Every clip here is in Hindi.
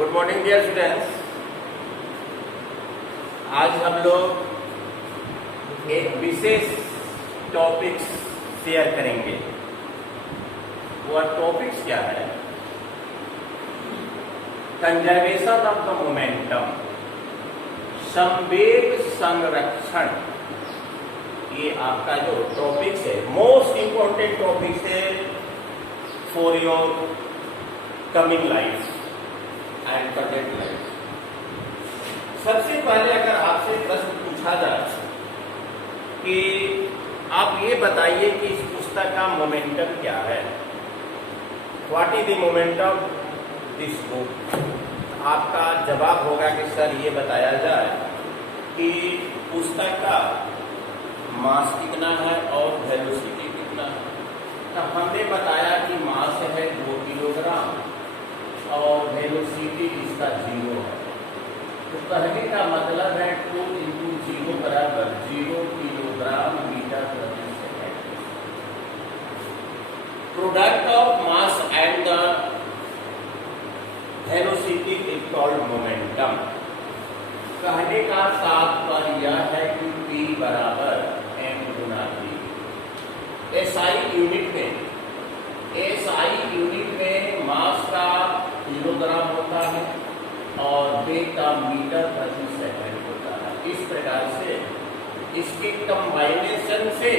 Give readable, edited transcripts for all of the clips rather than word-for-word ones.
Good morning dear students. आज हम लोग एक विशेष टॉपिक्स शेयर करेंगे। वह टॉपिक्स क्या है? कंजर्वेशन ऑफ द मोमेंटम, संवेग संरक्षण। ये आपका जो टॉपिक्स है, मोस्ट इंपॉर्टेंट टॉपिक्स है for your coming life and present life. सबसे पहले अगर आपसे प्रश्न पूछा जाए कि आप ये बताइए कि इस पुस्तक का मोमेंटम क्या है, what is the momentum this book, आपका जवाब होगा कि सर ये बताया जाए कि पुस्तक का मास कितना है और वेलोसिटी कितना है। तो हमने बताया कि मास है 2 किलोग्राम और वेलोसिटी इसका 0 है। तो कहने का मतलब है 2 × 0 बराबर 0 किलोग्राम मीटर प्रति second. Product of mass and the velocity is called momentum. कहने का तात्पर्य यह है कि P बराबर m गुना v। SI यूनिट में मास का किलोग्राम होता है और वेग का मीटर प्रति सेकंड होता है। इस प्रकार से इसके कंबाइनेशन से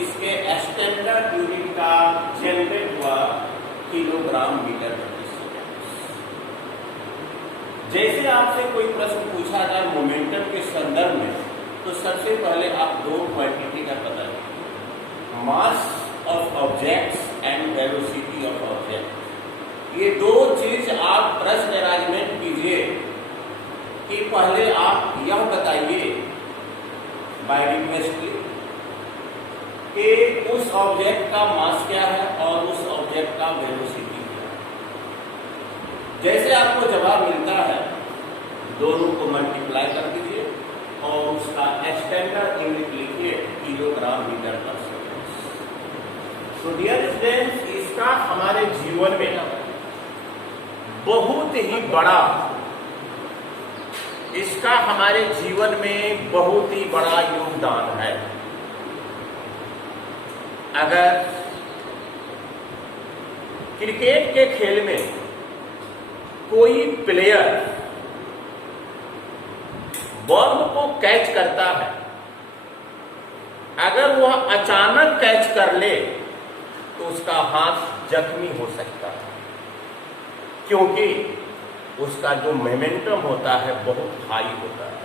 इसके स्टैंडर्ड यूनिट का जनरेट हुआ किलोग्राम मीटर प्रति सेकंड। जैसे आपसे कोई प्रश्न पूछा जाए मोमेंटम के संदर्भ में, तो सबसे पहले आप 2 क्वांटिटी का पता करें, mass of objects and velocity of object. ये 2 चीज आप प्रश्न अरेंजमेंट कीजिए कि पहले आप यह बताइए बाय रिक्वेस्टली कि उस ऑब्जेक्ट का मास क्या है और उस ऑब्जेक्ट का वेलोसिटी क्या है। जैसे आपको जवाब मिलता है, दोनों को मल्टीप्लाई कर दीजिए और उसका स्टैंडर्ड यूनिट लिखिए किलोग्राम मीटर पर सेकंड। तो डियर स्टूडेंट्स, इसका हमारे जीवन में बहुत ही बड़ा, इसका हमारे जीवन में बहुत ही बड़ा योगदान है। अगर क्रिकेट के खेल में कोई प्लेयर बॉल को कैच करता है, अगर वह अचानक कैच कर ले तो उसका हाथ जख्मी हो सकता है, क्योंकि उसका जो मोमेंटम होता है बहुत हाई होता है।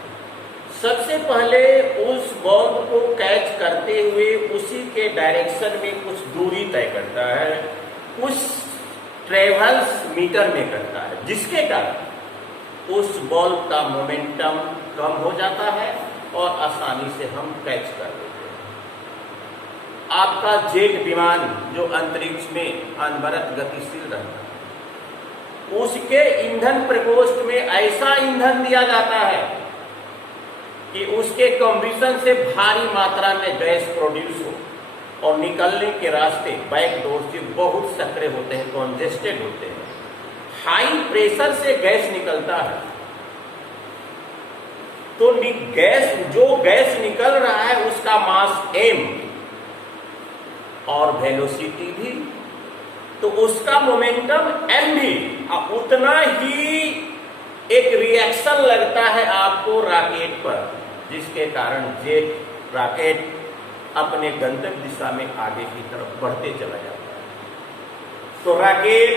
सबसे पहले उस बॉल को कैच करते हुए उसी के डायरेक्शन में कुछ दूरी तय करता है, कुछ ट्रेवल्स मीटर में करता है, जिसके कारण उस बॉल का मोमेंटम कम हो जाता है और आसानी से हम कैच कर लेते हैं। आपका जेट विमान जो अंतरिक्ष में अनवरत गतिशील रहता है, उसके ईंधन प्रकोष्ठ में ऐसा ईंधन दिया जाता है कि उसके कंबशन से भारी मात्रा में गैस प्रोड्यूस हो और निकलने के रास्ते बैक डोर से बहुत सकरे होते हैं, कॉन्जेस्टेड होते हैं। हाई प्रेशर से गैस निकलता है, तो जो गैस निकल रहा है उसका मास m और वेलोसिटी भी, तो उसका मोमेंटम m भी। उतना ही एक रिएक्शन लगता है आपको रॉकेट पर, जिसके कारण जेट रॉकेट अपने गंतव्य दिशा में आगे की तरफ बढ़ते चला जाता है। तो रॉकेट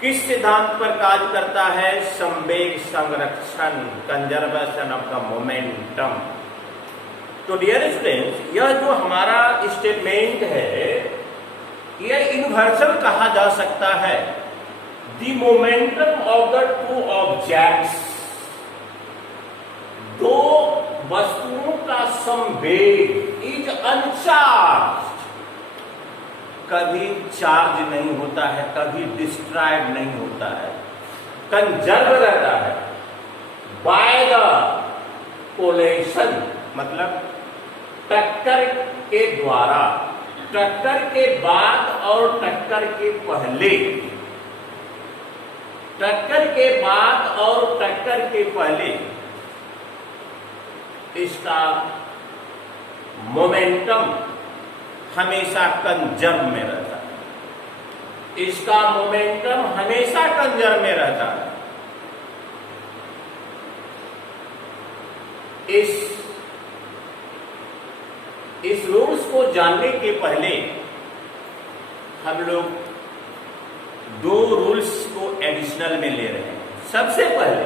किस सिद्धांत पर कार्य करता है? संवेग संरक्षण, कंजर्वेशन ऑफ द मोमेंटम। तो डियर स्टूडेंट्स, यह जो हमारा स्टेटमेंट है, यह यूनिवर्सल कहा जा सकता है। The momentum of the 2 objects, 2 वस्तुओं का संवेग इज अनचार्ज, कभी चार्ज नहीं होता है, कभी डिस्ट्रॉयड नहीं होता है, कंजर्व रहता है बाय द कोलेशन, मतलब टक्कर के द्वारा। टक्कर के बाद और टक्कर के पहले टक्कर के बाद और टक्कर के पहले इसका मोमेंटम हमेशा कंजर्व में रहता है। इसका मोमेंटम हमेशा कंजर्व में रहता है। इस रूल्स को जानने के पहले हम लोग दो रूल्स को एडिशनल में ले रहे हैं। सबसे पहले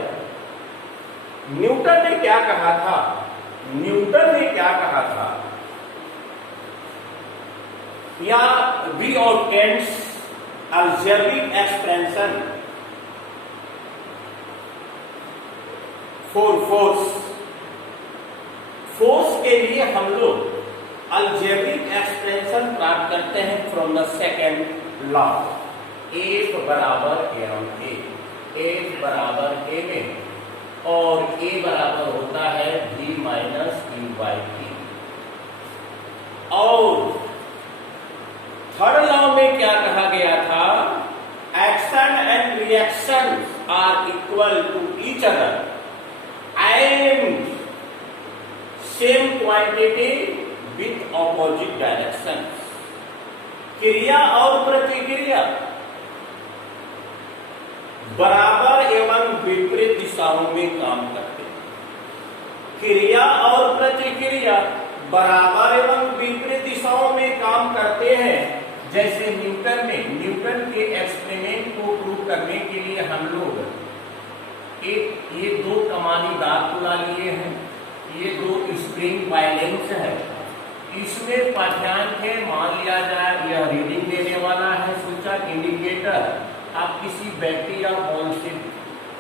न्यूटन ने क्या कहा था? न्यूटन ने क्या कहा था? या we obtains algebraic expansion for force. Force के लिए हम लोग अलजेब्रिक एक्सप्रेशन प्राप्त करते हैं from the second law, F बराबर m a, F बराबर m a और A बराबर होता है v minus e by t। और थर्ड लॉ में क्या कहा गया था? Action and reaction are equal to each other and same quantity with opposite direction. क्रिया और प्रतिक्रिया बराबर एवं विपरीत दिशाओं में काम करते हैं। क्रिया और प्रतिक्रिया बराबर एवं विपरीत दिशाओं में काम करते हैं। जैसे न्यूटन के एक्सपेरिमेंट को प्रूव करने के लिए हम लोग ये दो कमानीदार पुला लिए हैं, ये दो स्प्रिंग बाइलेंस है। इसमें पाठ्यांक है, मान लिया जाए यह रीडिंग देने वाला है सूचक इंडिकेटर। आप किसी बैटरी या बॉल से,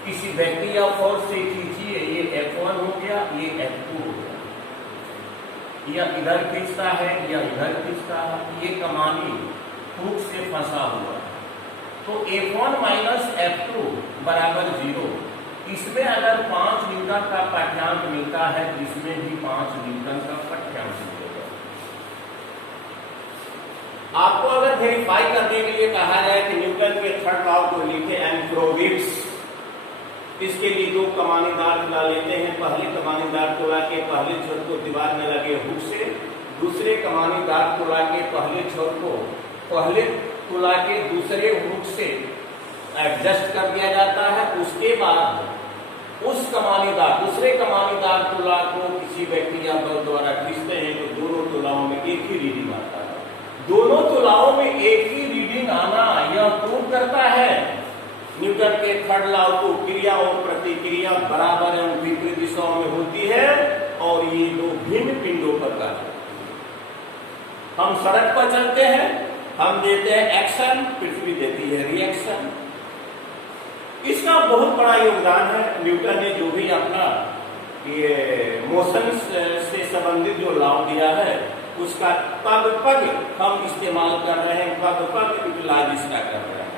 किसी बैटरी या फोर्स से खींचिए, ये F1 हो गया, ये F2 हो गया। यह इधर खींचता है या इधर खींचता है, ये कमानी हुक से फंसा हुआ है। तो F1 माइनस F2 बराबर 0। इसमें अगर 5 न्यूटन का पाठ्यांक मिलता है, इसमें भी 5 न्यूटन का पाठ्यांक मिलेगा। आपको अगर वेरीफाई करने के लिए कहा जाए कि न्यूटन के थर्ड लॉ को लिखे एंड प्रूव इट, इसके लिए दो कमानीदार तुला लेते हैं। पहले कमानीदार तुला के पहले छोर को दीवार में लगे हुक से, दूसरे कमानीदार तुला के पहले छोर को पहले तुला के दूसरे हुक से एडजस्ट कर दिया जाता है। उसके बाद उस दूसरे कमानीदार तुला को किसी व्यक्ति या बल द्वारा खींचते हैं तो दोनों तुलाओं में एक ही रीडिंग आता है। दोनों तुलाओं में एक ही रीडिंग आना यह प्रूव करता है न्यूटन के थर्ड लॉ को, क्रिया और प्रतिक्रिया बराबर एवं विपरीत दिशाओं में होती है और ये दो भिन्न पिंडों पर कार्य करते हैं। हम सड़क पर चलते हैं, हम देते हैं एक्शन, पृथ्वी देती है रिएक्शन। इसका बहुत बड़ा योगदान है। न्यूटन ने जो भी अपना ये मोशन से संबंधित जो लॉ दिया है उसका पग पग हम इस्तेमाल कर रहे हैं, पग पग यूटिलाइज इसका कर रहे हैं।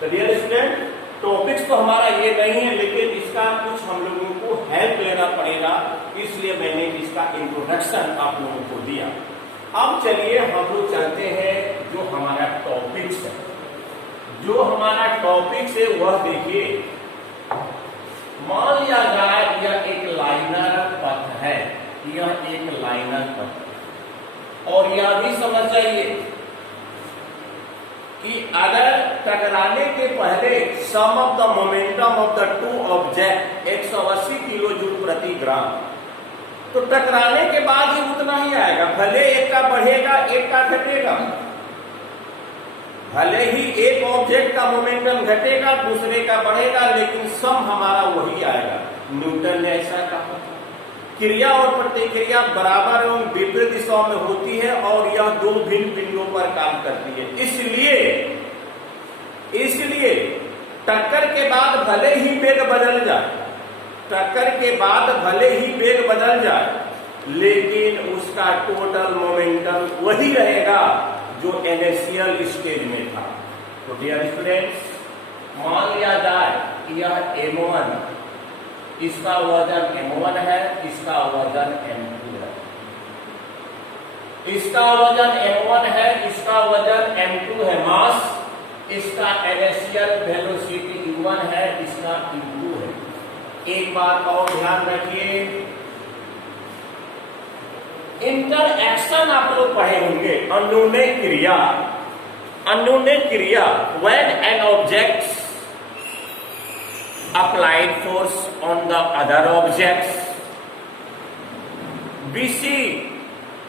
तो डियर स्टूडेंट, टॉपिक्स तो हमारा ये नहीं है, लेकिन इसका कुछ हम लोगों को हेल्प लेना पड़ेगा, इसलिए मैंने इसका इंट्रोडक्शन आप लोगों को दिया। अब चलिए हम लोग चलते हैं जो हमारा टॉपिक्स है। जो हमारा टॉपिक्स है वह देखिए, मान लिया जाए यह एक लाइनर पथ है, यह एक लाइनर पथ है। और यह भी समझ जाइए कि अगर टकराने के पहले sum of the momentum of the two object 180 kilo joule प्रति ग्राम, तो टकराने के बाद ही उतना ही आएगा। भले एक का बढ़ेगा एक का घटेगा, भले ही एक ऑब्जेक्ट का मोमेंटम घटेगा दूसरे का बढ़ेगा, लेकिन सम हमारा वही आएगा। न्यूटन ने ऐसा कहा। क्रिया और प्रतिक्रिया बराबर एवं विपरीत दिशाओं में होती है और यह दो भिन्न बिंदुओं पर काम करती है। इसलिए टक्कर के बाद भले ही वेग बदल जाए, टक्कर के बाद भले ही वेग बदल जाए, लेकिन उसका टोटल मोमेंटम वही रहेगा जो इनिशियल स्टेज में था। तो डियर स्टूडेंट्स, मान लिया जाए कि यह m1, इसका वजन m1 है, इसका वजन m2 है। इसका वजन m1 है, इसका वजन m2 है, मास। इसका इनिशियल वेलोसिटी u1 E1 है, इसका E2 है। एक बात और ध्यान रखिए, इंटरएक्शन आप लोग पढ़े होंगे, अन्योन्य क्रिया। अन्योन्य क्रिया, when an object applied force on the other objects, we see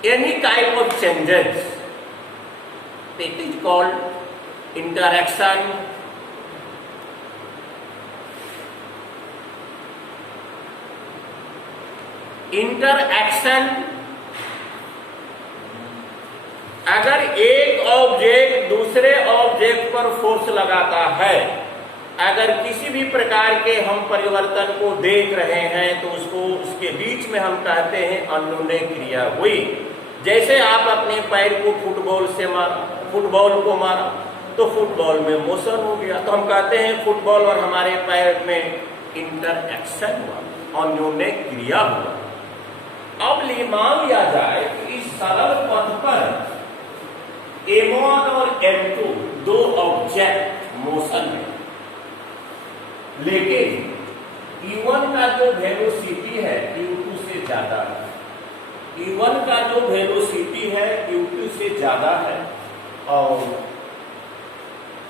any type of changes, it is called interaction. Interaction, अगर एक ऑब्जेक्ट दूसरे ऑब्जेक्ट पर फोर्स लगाता है, अगर किसी भी प्रकार के हम परिवर्तन को देख रहे हैं तो उसको, उसके बीच में हम कहते हैं अन्योन्य क्रिया हुई। जैसे आप अपने पैर को फुटबॉल से मारा, फुटबॉल को मारा तो फुटबॉल में मोशन हो गया, तो हम कहते हैं फुटबॉल और हमारे पैर में इंटरएक्शन हुआ, अन्योन्य क्रिया हुआ। अब मान लिया जाए कि इस सरल पथ पर M1 और M2 दो ऑब्जेक्ट मोशन में, लेकिन E1 का जो वेलोसिटी है U2 से ज्यादा है, E1 का जो वेलोसिटी है U2 से ज्यादा है, और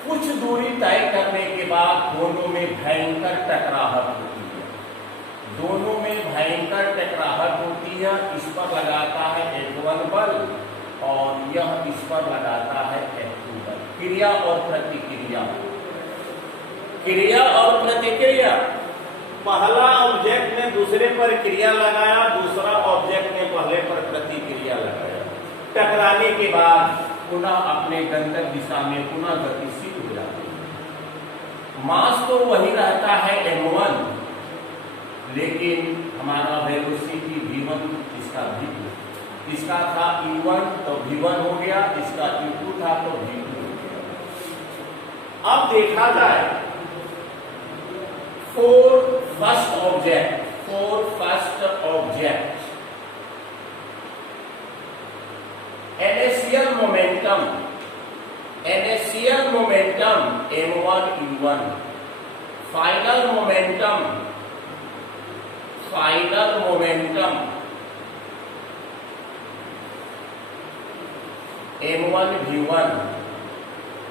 कुछ दूरी तय करने के बाद दोनों में भयंकर टकराहट होती है, दोनों में भयंकर टकराहट होती है। इस पर लगाता है F1 बल और यह इस पर लगाता है F2 बल। क्रिया और प्रतिक्रिया, क्रिया और प्रतिक्रिया, पहला ऑब्जेक्ट ने दूसरे पर क्रिया लगाया, दूसरा ऑब्जेक्ट ने पहले पर प्रतिक्रिया लगाया, टकराने के बाद पुनः अपने गंतव्य दिशा में पुनः गतिशील हो जाते हैं। मास तो वही रहता है M1, लेकिन हमारा वेलोसिटी V1, इसका V2, इसका था E1 तो V1 हो गया, इसका E2 था तो V2 हो गया। अब देखा जाए for first object inertial momentum M1 E1, final momentum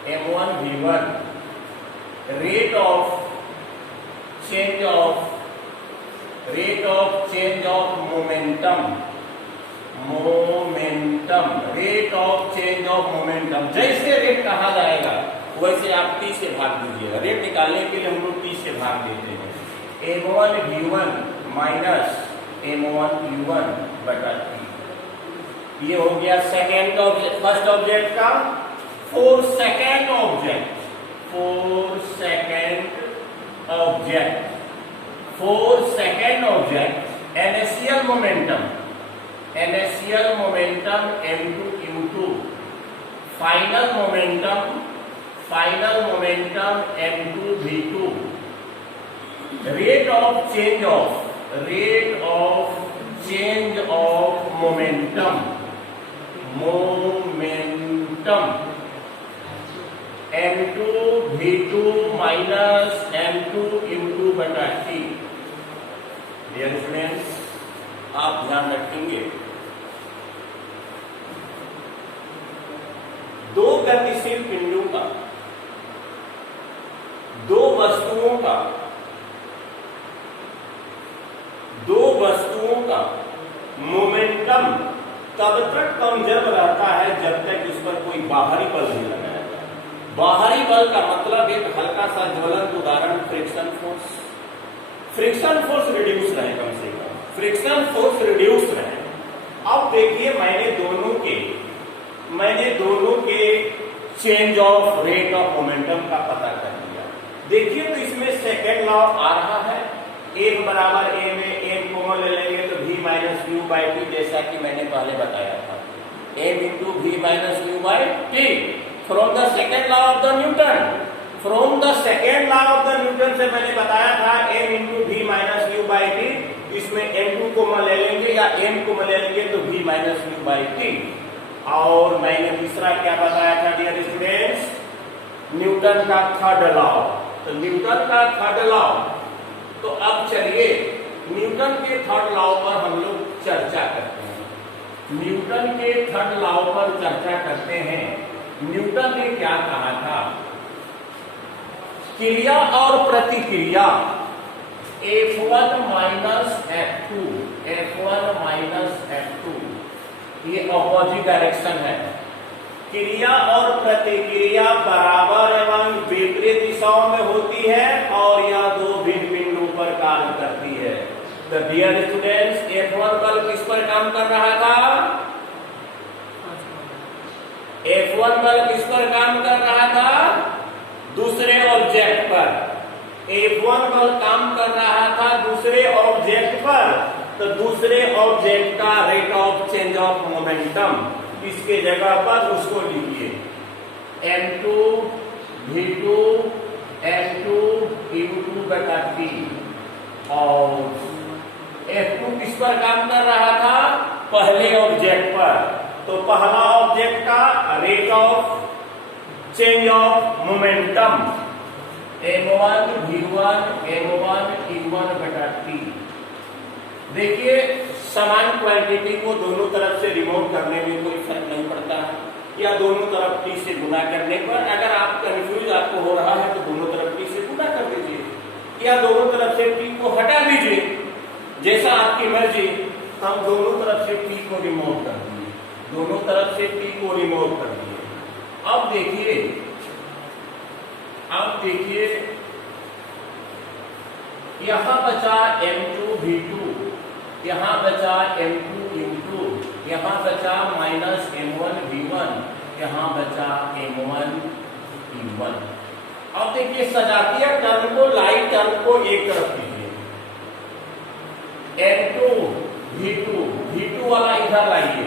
M1 V1, rate of change of momentum, rate of change of momentum। जैसे रेट कहा जाएगा वैसे आप T से भाग दीजिएगा। रेट निकालने के लिए हम लोग T से भाग देते हैं। M1 V1 minus M1 E1 बटा T, ये हो गया सेकेंड ऑब्जेक्ट, फर्स्ट ऑब्जेक्ट का। Four second object initial momentum M2 U2, final momentum M2 V2, rate of change of momentum M2 V2 minus M2 U2 बटा T। डियर स्टूडेंट्स, आप ध्यान रखेंगे, दो गतिशील पिंडों का, दो वस्तुओं का मोमेंटम तब तक कमजोर रहता है जब तक उस पर कोई बाहरी बल नहीं लगाया जाए। बाहरी बल का मतलब एक हल्का सा ज्वलंत उदाहरण फ्रिक्शन फोर्स रिड्यूस रहे, कम से कम फ्रिक्शन फोर्स रिड्यूस रहे। अब देखिए, मैंने दोनों के change of rate of momentum का पता कर लिया। देखिए तो इसमें सेकेंड लॉ आ रहा है, M बराबर A में M कॉमन ले लेंगे तो V minus U by T, जैसा कि मैंने पहले बताया था, M into V minus U by T from the second law of the Newton. से मैंने बताया था M into V minus U by T, इसमें M2 कॉमन ले लेंगे या M कॉमन ले लेंगे तो V minus U by T। और मैंने तीसरा क्या बताया था डियर स्टूडेंट्स, न्यूटन का थर्ड लॉ, तो न्यूटन का थर्ड लॉ। तो अब चलिए न्यूटन के थर्ड लॉ पर हम लोग चर्चा करते हैं। न्यूटन के थर्ड लॉ पर चर्चा करते हैं। न्यूटन ने क्या कहा था? क्रिया और प्रतिक्रिया F1 minus F2, F1 minus F2, ये ऑपोजिट डायरेक्शन है। क्रिया और प्रतिक्रिया बराबर एवं विपरीत दिशाओं में होती है और यह दो भिन्न बिंदुओं पर कार्य करती है। तो डियर स्टूडेंट्स, F1 बल किस पर काम कर रहा था? F1 बल किस पर काम कर रहा था? दूसरे ऑब्जेक्ट पर। F1 बल काम कर रहा था दूसरे ऑब्जेक्ट पर, तो दूसरे ऑब्जेक्ट का rate of change of momentum इसके जगह पर उसको लिखिए m2 v2 m2 u2 बटा t। और F2 किस पर काम कर रहा था? पहले ऑब्जेक्ट पर। तो पहला ऑब्जेक्ट का rate of change of momentum m1 v1 m1 u1 बटा t। देखिए समान क्वांटिटी को दोनों तरफ से रिमूव करने में कोई फर्क नहीं पड़ता है, या दोनों तरफ t से गुना करने पर। अगर आप कंफ्यूज आपको हो रहा है तो दोनों तरफ t से गुना कर दीजिए, या दोनों तरफ से t को हटा दीजिए, जैसा आपकी मर्जी। हम दोनों तरफ से t को रिमूव कर दिए, दोनों तरफ से t को रिमूव कर दिए। अब देखिए यहां बचा m2 v2, यहां बचा m2 u2, यहां बचा माइनस m1 v1, यहां बचा m1 u1। अब देखिए सजातीय टर्म को, लाइट टर्म को एक तरफ लीजिए। m2 v2, v2 वाला इधर लाइए,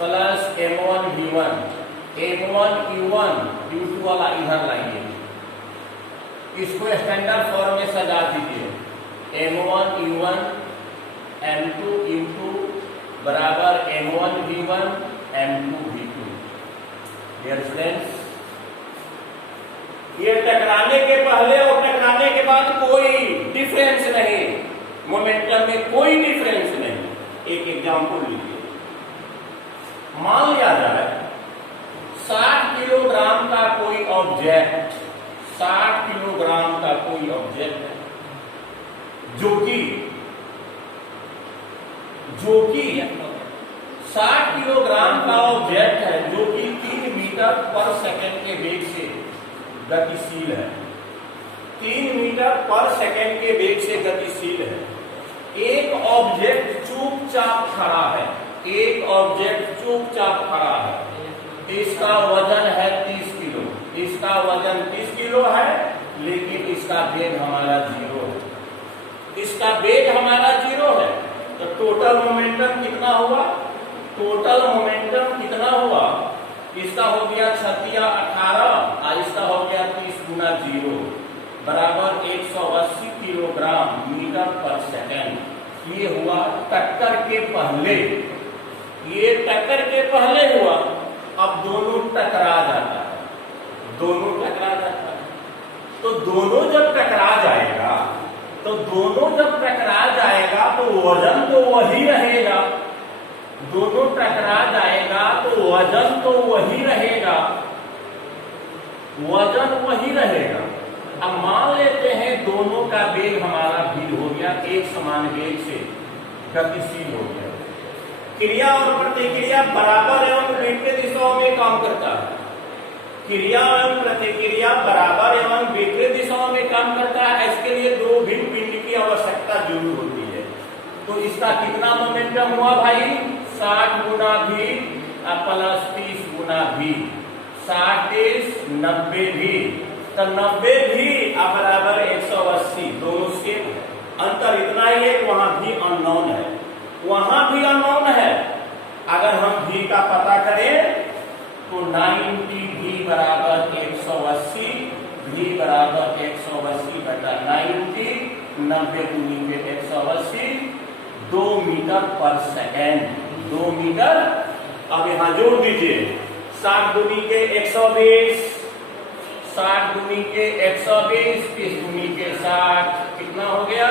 plus m1 v1, m1 u1, u2 वाला इधर लाइए। इसको स्टैंडर्ड फॉर्म में सजा दीजिए। m1 u1 m2 u2 बराबर m1 v1 m2 v2। Dear students, ये टकराने के पहले और टकराने के बाद कोई डिफरेंस नहीं, मोमेंटम में कोई डिफरेंस नहीं। एक एग्जांपल लीजिए। मान लिया जाए 60 किलोग्राम का कोई ऑब्जेक्ट, 60 किलोग्राम का कोई ऑब्जेक्ट है जो कि 60 किलोग्राम का ऑब्जेक्ट है जो कि 3 मीटर पर सेकंड के वेग से गतिशील है। 3 मीटर पर सेकंड के वेग से गतिशील है। एक ऑब्जेक्ट चुपचाप खड़ा है, एक ऑब्जेक्ट चुपचाप खड़ा है। इसका वजन है 30 किलो, इसका वजन 30 किलो है, लेकिन इसका वेग हमारा 0 है। इसका वेग हमारा 0 है, तो टोटल मोमेंटम कितना हुआ? टोटल मोमेंटम कितना हुआ? इसका हो गया 36 18 और इसका हो गया 30 गुना 0 बराबर 180 किलोग्राम मीटर पर सेकंड। ये हुआ टक्कर के पहले, ये टक्कर के पहले हुआ। अब दोनों टकरा जाता है, दोनों टकरा जाता है। तो दोनों जब टकरा जाएगा, तो दोनों जब टकरा जाएगा तो वजन तो वही रहेगा। दोनों टकरा जाएगा तो वजन तो वही रहेगा, वजन वही रहेगा। अब मान लेते हैं दोनों का वेग हमारा भी हो गया, एक समान वेग से गतिशील हो गया। क्रिया और प्रतिक्रिया बराबर एवं विपरीत दिशाओं में काम करता है। क्रिया एवं प्रतिक्रिया बराबर एवं विपरीत दिशाओं में काम करता है। इसके लिए दो भिन्न पिंड की आवश्यकता जरूर होती है। तो इसका कितना मोमेंटम हुआ भाई? 60 गुना भी प्लस 30 गुना भी, 60 30 90 भी, तो 90 भी बराबर 180। दोनों सेम है, अंतर इतना ही है वहां भी अननोन है, वहां भी अननोन है। अगर हम भी का पता करें तो 90 भी बराबर 180, भी बराबर 180 बटा 90, 90 दूनी पे 180, 2 मीटर पर सेकेंड, 2 मीटर। अब यहां जोड़ दीजिए, 60 दूनी के 120, 60 दूनी के 120, 30 दूनी के 60, कितना हो गया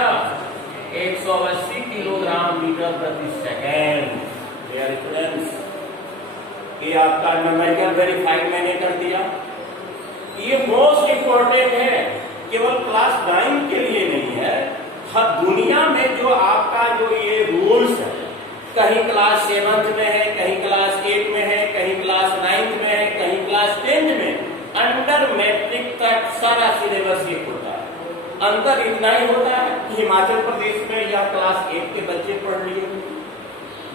180 किलोग्राम मीटर प्रति सेकेंड। डियर स्टूडेंट्स, ये आपका न्यूमेरिकल वेरीफाइड मैंने कर दिया। ये मोस्ट इंपॉर्टेंट है, केवल क्लास 9 के लिए नहीं है, हर दुनिया में जो आपका जो ये रूल्स है, कहीं क्लास 7th में है, कहीं क्लास 8 में है, कहीं क्लास 9th में है, कहीं क्लास 10th में, अंडर मैट्रिक तक सारा सिलेबस ये होता है। अंतर इतना ही होता है कि हिमाचल प्रदेश में या क्लास 8 के बच्चे पढ़ लिए,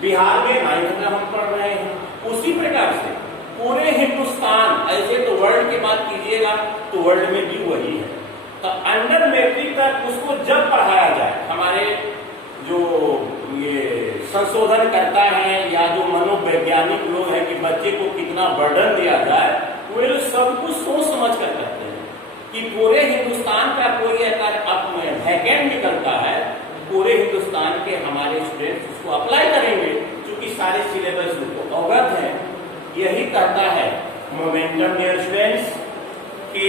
बिहार में 9th में हम पढ़ रहे हैं। उसी प्रकार से पूरे हिंदुस्तान, ऐसे तो वर्ल्ड की बात कीजिएगा तो वर्ल्ड में भी वही है। तो अंडर मैट्रिक तक उसको जब पढ़ाया जाए, हमारे जो ये संशोधन करता है या जो मनोवैज्ञानिक लोग हैं कि बच्चे को कितना बर्डन दिया जाए, वे सब कुछ सोच समझ कर करते हैं कि पूरे हिंदुस्तान का कोई अगर वैकेंट निकलता है, पूरे हिंदुस्तान के हमारे स्टूडेंट्स उसको अप्लाई करेंगे, क्योंकि सारे सिलेबस उनको अवगत है। यही करता है मोमेंटम। डियर स्टूडेंट्स, कि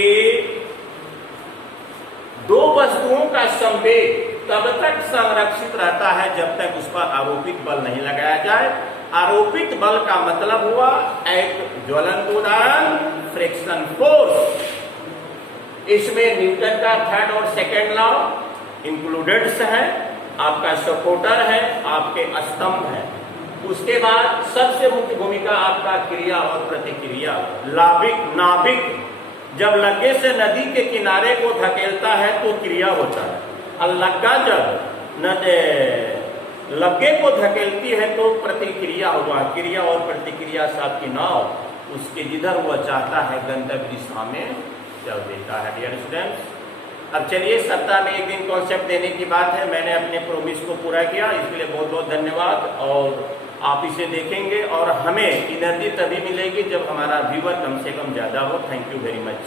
दो वस्तुओं का संवेग तब तक संरक्षित रहता है जब तक उस पर आरोपित बल नहीं लगाया जाए। आरोपित बल का मतलब हुआ एक ज्वलंत उदाहरण फ्रिक्शन फोर्स। इसमें न्यूटन का 3rd और 2nd लॉ इंक्लूडेड है, आपका सपोर्टर है, आपके स्तंभ है। उसके बाद सबसे मुख्य भूमिका आपका क्रिया और प्रतिक्रिया। नाभिक जब लग्गे से नदी के किनारे को धकेलता है तो क्रिया होता है, और लग्गा जब लग्गे को धकेलती है तो प्रतिक्रिया हुआ। क्रिया और प्रतिक्रिया से आपकी नाव उसके जिधर वह चाहता है गंतव्य दिशा में चल देता है। डियर स्टूडेंट्स, अब चलिए सप्ताह में एक दिन कॉन्सेप्ट देने की बात है। मैंने अपने प्रोमिस को पूरा किया, इसके लिए बहुत बहुत धन्यवाद। और आप इसे देखेंगे और हमें एनर्जी तभी मिलेगी जब हमारा व्यूअर कम से कम ज्यादा हो। Thank you very much.